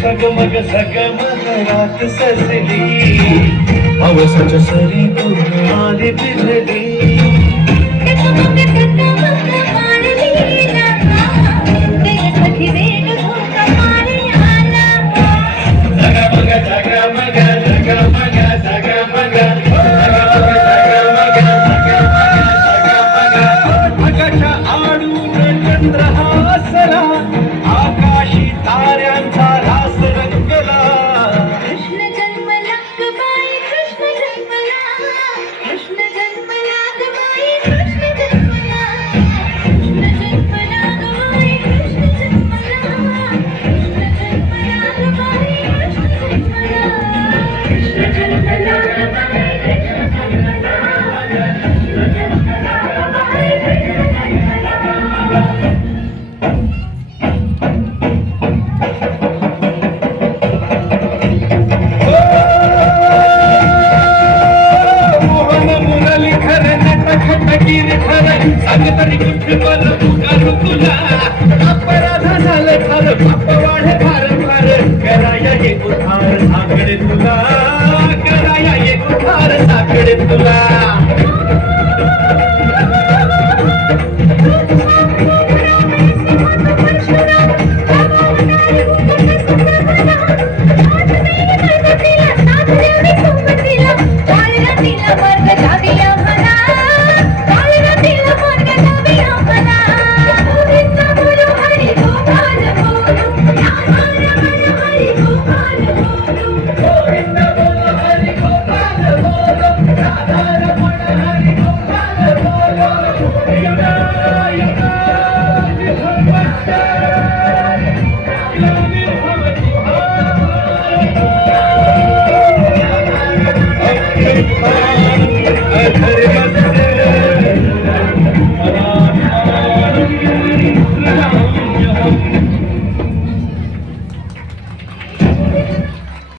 सगमग सगमग रात सजली पावसाच्या सरीतून आली भिजली जगमग जगमग जगमग जगमग आकाशा आडून चंद्र हासला आकाशी ताऱ्यांचा रास रंगला कृष्ण जन्मला ग बाई कृष्ण जन्मला कृष्ण जन्मला ग बाई कृष्ण जन्मला कृष्ण जन्मला ग बाई कृष्ण जन्मला कृष्ण जन्मला ग बाई कृष्ण जन्मला कृष्ण जन्मला ग बाई कृष्ण जन्मला कृष्ण जन्मला ग बाई कृष्ण जन्मला सांगतरी कुठे मला पुकार तुला अपराध झालं फार पाप वाढ फार फार कराया ये उधार साकडे तुला कराया ये उधार साकडे तुला तिला